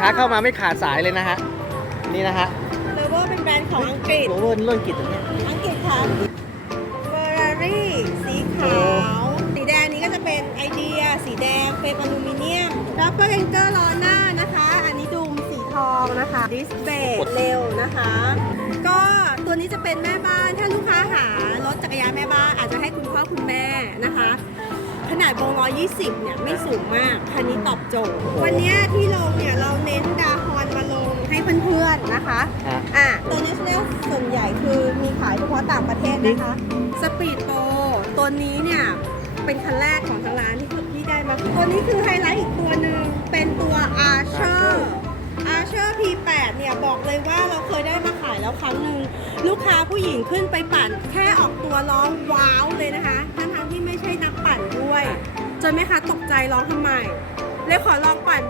ค้าเข้ามาไม่ขาดสายเลยนะฮะ นี่นะฮะเลเวอร์เป็นแบรนด์ของอังกฤษ โรเวอร์เรื่องอังกฤษตัวเนี้ยอังกฤษค่ะเฟอร์รารี่สีขาว สีแดงนี้ก็จะเป็นไอเดีย สีแดงเป็นอลูมิเนียมรับเบอร์เรนเจอร์ล้อหน้านะคะ อันนี้ดูมสีทองนะคะดิสเบรกเร็วนะคะ ก็ตัวนี้จะเป็นแม่บ้านถ้าลูกค้าหารถจักรยานแม่บ้านอาจจะให้คุณพ่อคุณแม่นะคะขนาดวง120 เนี่ย ไม่สูงมาก คันนี้ตอบโจทย์ วันเนี้ยที่ลงเนี่ย เพื่อนๆนะคะฮะอะตัวนี้เนี่ยส่วนใหญ่คือมีขายเฉพาะต่างประเทศนะคะสปีดโ o ตัวนี้เนี่ยเป็นคันแรกของทางร้านที่ที่ได้มาตัวนี้คือไฮไลท์อีกตัวหนึ่งเป็นตัว Archer Archer P8 เนี่ยบอกเลยว่าเราเคยได้มาขายแล้วครั้งหนึ่งลูกค้าผู้หญิงขึ้นไปปั่น แค่ออกตัวร้องว้าวเลยนะคะทั้งๆที่ไม่ใช่นักปั่นด้วย จนแม่ค้าตกใจร้องทำไมเลยขอลองปั่นบ้าง